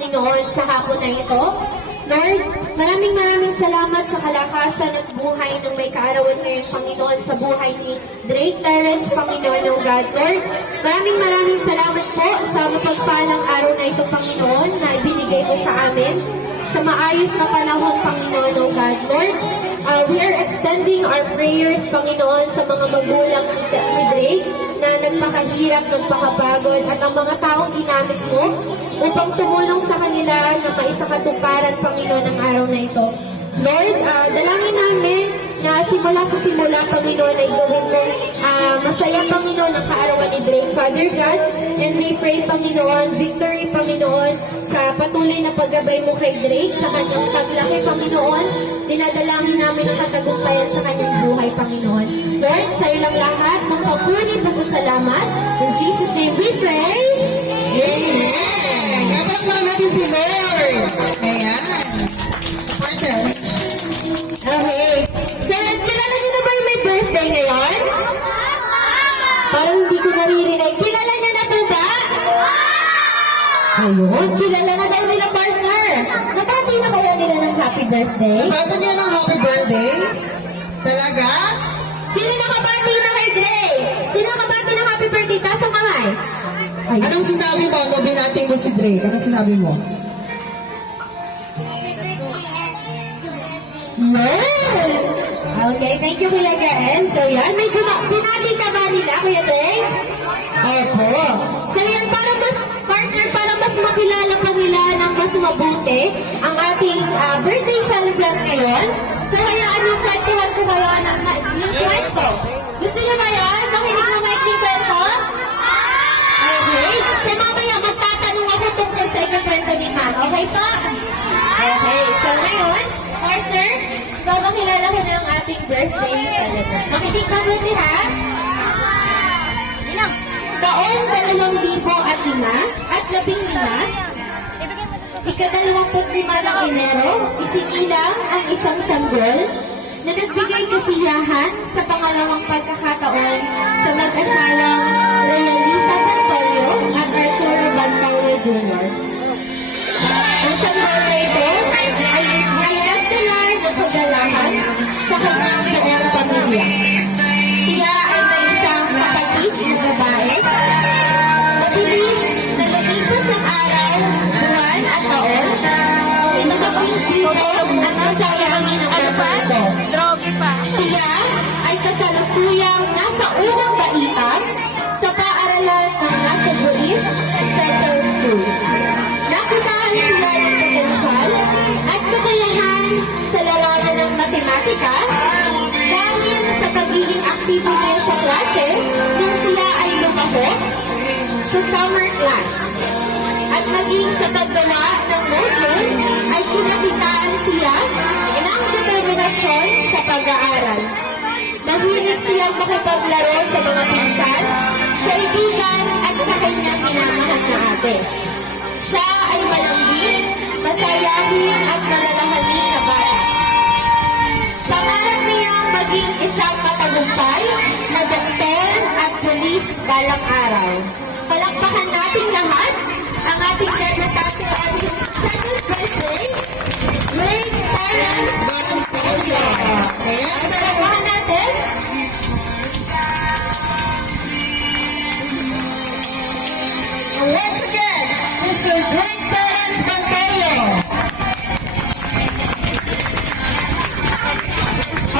Panginoon, sa hapon na ito. Lord, maraming salamat sa kalakasan at buhay ng may kaarawan ngayon, Panginoon, sa buhay ni Drake Terrence, Panginoon, oh God. Lord, maraming salamat po sa mapagpalang araw na ito, Panginoon, na ibinigay mo sa amin sa maayos na panahon, Panginoon, oh God. Lord, we are extending our prayers, Panginoon, sa mga magulang ni Drake na nagpakahirap, nagpakapagod, at ang mga taong ginamit mo upang tumulong sa kanila na maisakatuparan, Panginoon, ang araw na ito. Lord, dalangin namin na simula sa simula, Panginoon, ay gawin mo masaya, Panginoon, ang kaarawan ni Drake, Father God, and we pray, Panginoon, victory, Panginoon, sa patuloy na paggabay mo kay Drake, sa kanyang paglaki, Panginoon. Dinadalangin namin ang katagumpayan sa kanyang buhay, Panginoon. Lord, sa iyo lang lahat ng papuri, pasasalamat. In Jesus' name we pray. Amen! Kapag mga natin si Lord. Ayan. Partner. Okay. Sir, kilala niyo na ba yung may birthday ngayon? Parang hindi ko naririnig. Kilala niyo na po ba? Ayun, kilala na daw nila, partner. Nabati na kaya nila ng happy birthday? Bato niya ng happy birthday? Talaga? Sino nakabati na kay Dre? Sino nakabati ng happy birthday? Taas ang kamay. Ayun. Anong sinabi mo nung binati mo si Drake? Anong sinabi mo? Yun! Okay, thank you, Kuya Gael. So yan, may binati ka ba nila, Kuya Dre? Opo. So yan, para mas, partner, para mas makilala pa nila ng mas mabuti ang ating birthday celebrant ngayon. So hayaan yung kwentuhan ko kayo ng kwento. Gusto niyo ba yan? Makinig na maikli kwento? Okay. So mamaya magtatanong ako tungkol sa ikakwento ni Ma'am. Okay po? Okay. So ngayon, partner, babakilala ko na ang ating birthday celebrant. Makinig mabuti ha? Taong 2005 at 15, ika-25 ng Enero, isinilang ang isang sanggol na nagbigay kasiyahan sa pangalawang pagkakataon sa mag-asawang Realisa Bantolio at Arturo Bantolio Jr. Ang sanggol na ito ay nagdala ng kagalahan sa kanyang buong pamilya. Siya ay may isang kapatid na babae. Mabilis na lumipas ang araw, buwan at taon, lumabas dito at masayangin ang pagpapito. Siya ay kasalukuyang nasa unang baitang sa paaralan ng Nasa Luis Central School. Nakitaan sila ng potensyal at kakayahan sa larawan ng matematika dahil sa pagiging aktibo niya sa klase nung sila ay lumahok sa summer class. At maging sa paggawa ng module ay kinakitaan sila ng determinasyon sa pag-aaral. Mahilig silang makipaglaro sa mga pinsan, kaibigan at sa kanyang minamahal na ate. Siya ay malambing, masayahin at malalahanin na bata. Pangarap niyang maging isang matagumpay na doktor at pulis balang araw. Palakpakan natin lahat ang ating dignitary on his second birthday, Drake Terrence Bantolio. Ayan, palakpakan natin. Once again, Mr. Drake Terrence Bantolio.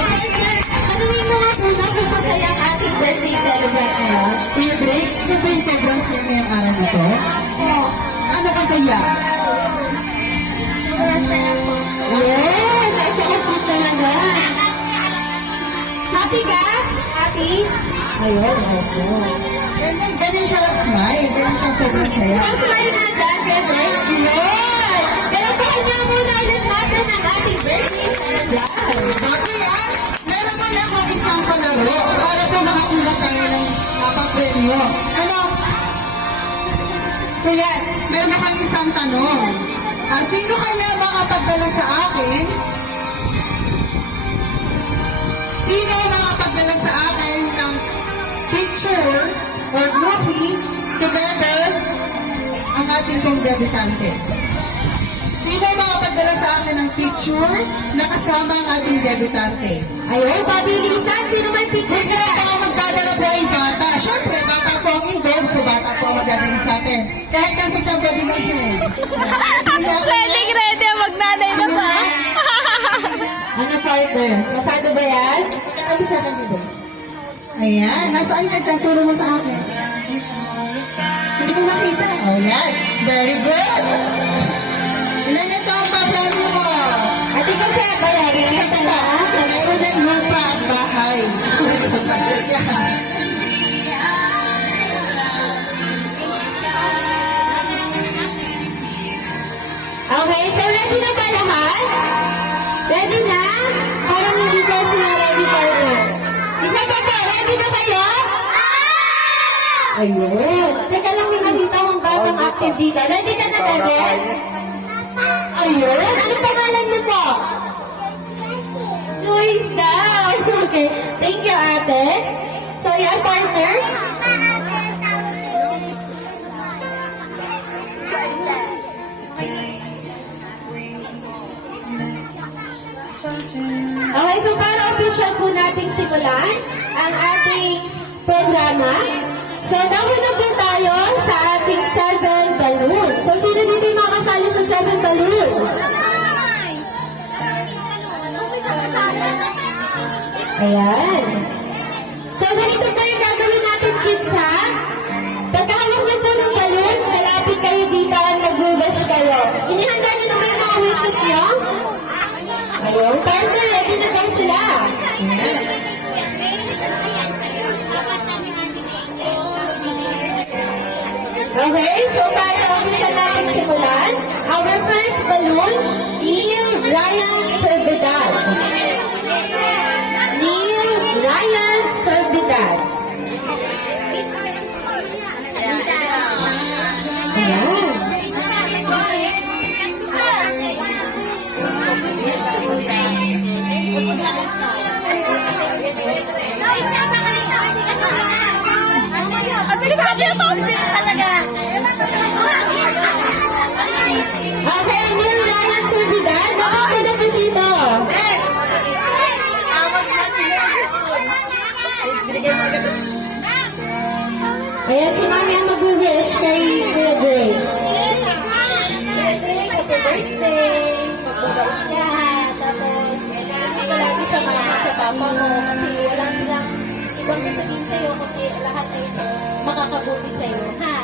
Okay, sir. Tanungin mo nga muna kung masaya ang ating birthday celebrant ngayon. Kuya Drake, ito ba yung sobrang saya ngayong araw na to? Oo. Ano ka saya? Yun! Napakasit talaga. Happy ka? Happy? Ayun, opo. And then, ganun siya mag-smile. Ganun siya sobrang saya. Isang smile na dyan, Pepe. Yun! Dalapahan niyo muna ulit natin ang ating birthday celebrant. Bago yan, meron mo na akong isang palaro para po makakuha tayo ng papremyo. Ano? So yan, meron akong isang tanong. Sino kaya makapagdala sa akin? Sino makapagdala sa akin ng picture or movie together ang ating pong debutante? Sino ang makapagdala sa akin ng picture na kasama ang ating debutante? Ayun, pabilisan. Sino may picture Kung sino siya? pa ang magdadala po ay bata. Siyempre, bata po ang involved, so bata po ang magdadala sa atin. Kahit nasa siya, pwede na siya. Ready, magnanay na ba? Ano, partner? Masado ba yan? Katabi sa akin, bebe. Ayan, nasaan ka dyan? Turo mo sa akin. Hindi ko makita. Oh, yan. Very good. Ilan ito ang papremyo mo? Ate kasi, bayarin Sa na tala, meron din lupa at bahay. Hindi sa plastic yan. Okay, so ready na ba lahat? Ready na? Parang hindi pa sila ready, partner. Isa pa ba? Ready na kayo? Ayun. Teka lang, may nakita kong batang active dito. Ready ka na, bebe? Ayun. Anong pangalan mo po? Joyce daw. Okay. Thank you, ate. So, yan, partner. Okay, so para official po nating simulan ang ating programa. So, nauna po tayo sa ating 7 balloons. So, sino dito yung makasali sa 7 balloons? Ayan. So, ganito po yung gagawin natin, kids, ha? Pagkahawak niyo po ng balloons, salapit kayo dito at mag-wish kayo. Inihanda niyo na ba yung mga wishes niyo? Ayun, partner, ready na daw sila. Okay, so para official natin simulan, our first balloon, Neil Ryan Sorbedad. Neil Ryan Sorbedad. Ayan. Okay, Neil Ryan Sorbedad, bakit ka na po dito? Ayan, si Mami ang mag-wish kay Kuya Dre. Kuya Dre, kasi birthday, magbabaon ka, tapos hindi ka lagi sa mama at sa papa mo kasi wala silang ibang sasabihin sa'yo kundi lahat ay makakabuti sa'yo, ha?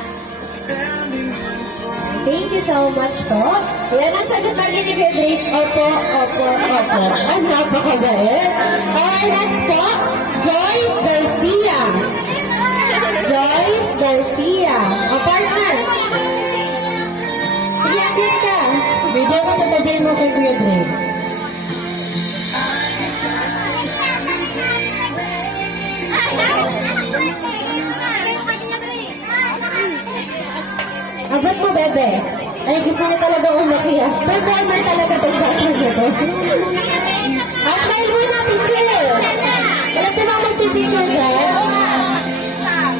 Thank you so much po. Ayan ang sagot lagi ni Kuya Dre. Opo, opo, opo. Ang napakabait. Okay, next po, Joyce Garcia. Joyce Garcia. O partner. Sige, akit ka. Video mo sasabihin mo kay Kuya Dre. Abot mo, bebe. Ay, gusto niya talaga umakiya. Performer talaga itong bata niya to. Smile muna, picture. Alam ko ba magpipicture dyan?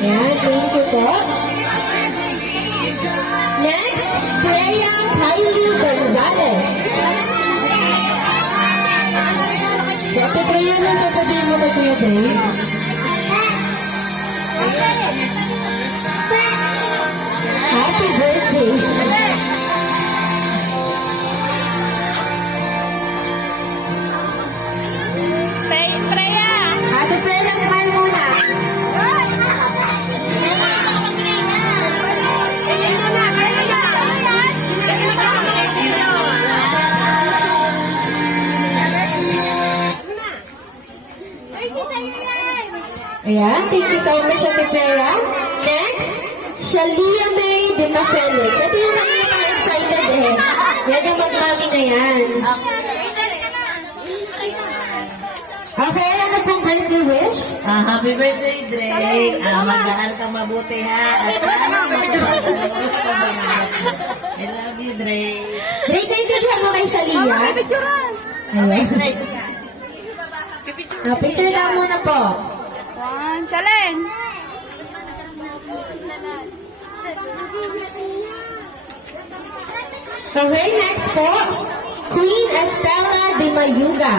Yan, thank you po. Next, Freya Kylie Gonzalez. So, ate Priya na sasabihin mo kay Kuya Dre. Happy birthday. Freya! Ate Freya, smile muna. Ayan, thank you so much, Ate Freya. Next, Shalia May de Mafelis. Ito yung kanina pang excited eh. Yan yung mag-mami na yan. Okay, ano pong birthday wish? Happy birthday, Dre. Mag-aaral ka mabuti, ha? At sana makapasa mo ka pangarap mo. I love you, Dre. Drake, naintindihan mo kay Shalia? Ayun. Picture lang muna po. Challenge! Okay, next po, Queen Estela de Mayuga.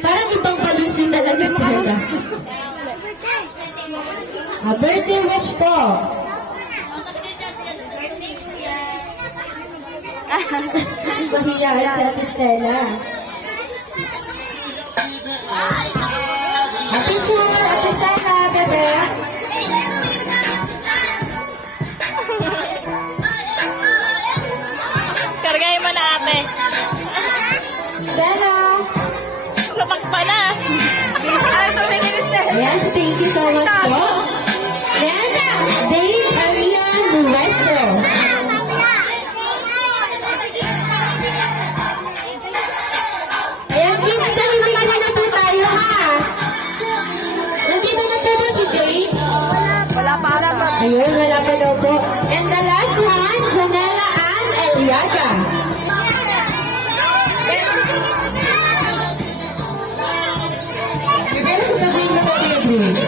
Parang ibang palusin talaga, Estela. Birthday wish po. Mahiyaan si Ate Stella. Picture, Ate Stella, bebe. Kargahin mo na ate. Stella. Lumakpa na. Ay, tumingin ni Stella. Ayan, thank you so much po. Next, Dave Maria Nuestro. Ayan, kids, tahimik muna po tayo, ha? Nandito na po ba si Dave? Wala pa ata. Ayun, wala pa daw po. And the last one, Janela Ann Eliaga. Pero sasabihin mo kay Gabriel.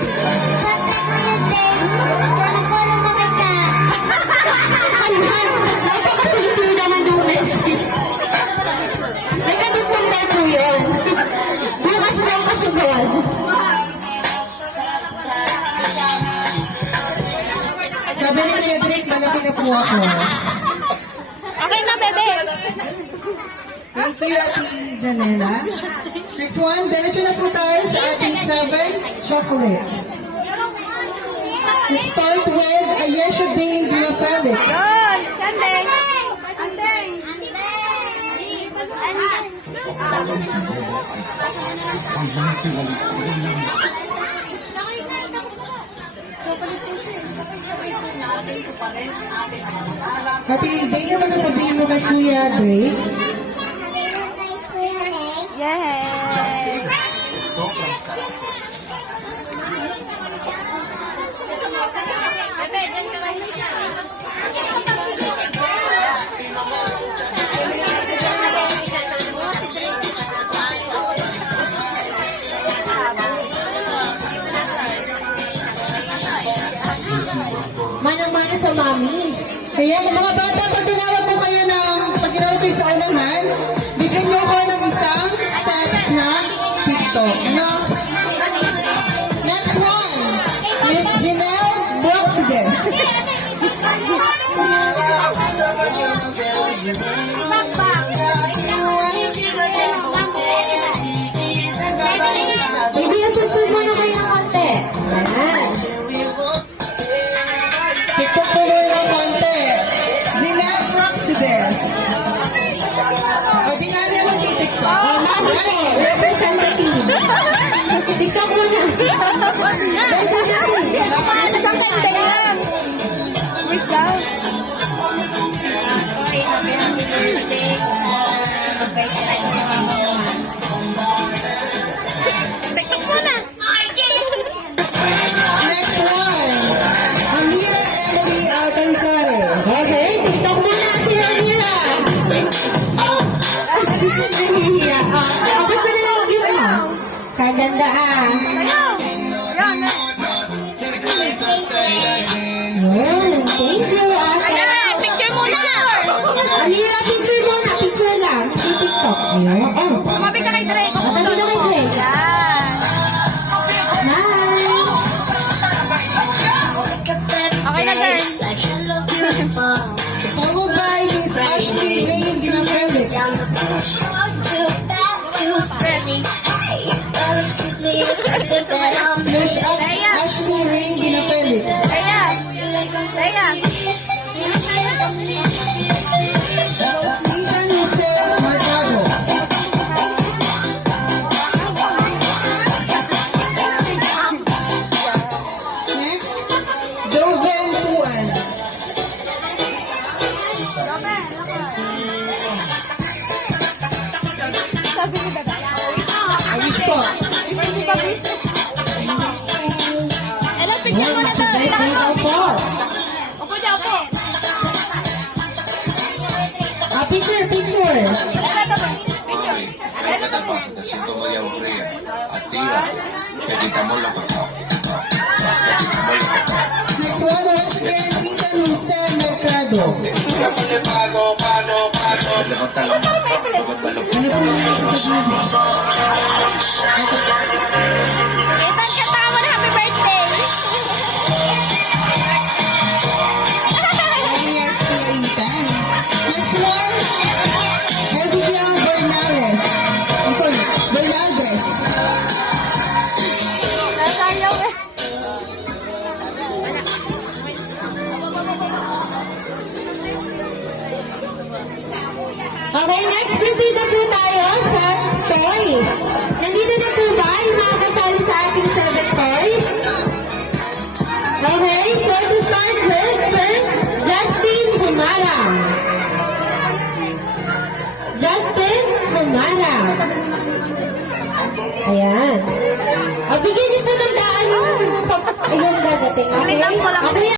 Napakasingsing naman yung message. May kadugtong na po yun. Bukas ng kasugod. Sabi ni Kuya Drake, malaki na po ako. Okay na, bebe. Thank you, Ate Janela. Next one, diretso na po tayo sa ating 7 chocolates. Let's start with Ayesha Dane Villa Felix. Yun. Sandeng. Sandeng. Ate Dane, ano sasabihin mo kay Kuya Drake? Yes. Manang-mana sa mami. Kaya mga bata, pag tinawag ko kayo sa unahan, bigyan niyo ko ng isang steps na TikTok. Ano? Next one, Miss Janelle Broxides. Ibigay-sudsud muna kayo ng konti. Ayan. TikTok po muna ng konti. Janelle Broxides. O, di nga naman kay TikTok. Mami po, representative. TikTok muna. Representative. Isang kante lang. Wish daw. Koy, happy birthday sa mabait ka tayo sa mama mo. TikTok muna. Next one, Amira Emily Alcanzar. Okay, TikTok muna, Ate Amira. Nahihiya. Abot ko na lang yung ano. Kaganda ah. Yan. Yun, thank you, Ate. Ayan, picture muna. Amira, picture muna, picture lang. Hindi TikTok. Ayun. Oh, Tumabi ka kay Drake. matabi na kay Drake. Yan. Smile. Okay na, girl. Followed by Miss Ashley Rain Dinafelix. Miss Ashley Rain Dinafelix. Ayan. Ayan. Ethan Jose Mercado. Next, Joven Tuan. Sabi ni Bebe. Wish po. Hindi pa wish. Hello, picture muna to. Birthday daw po. Opo niya, opo. Picture, picture. Ito po. Picture. Esta parte siento muy aburrida, activa, Next one, once again, Ethan Jose Mercado. Ano po yung sasabihin mo? Ethan, kanta mo na happy birthday. Yes, Kuya Ethan. Next one, Ezekiel Bernales. I'm sorry, Bernaldez. Nasayaw eh. Okay, next proceed na po tayo sa toys. Nandito na po ba yung mga kasali sa ating 7 toys? Okay, so to start with, first, Justin Humarang. Justin Humarang. Ayan. O, bigyan niyo po ng daan yung dadating, okay? Wait lang po lang. Okay,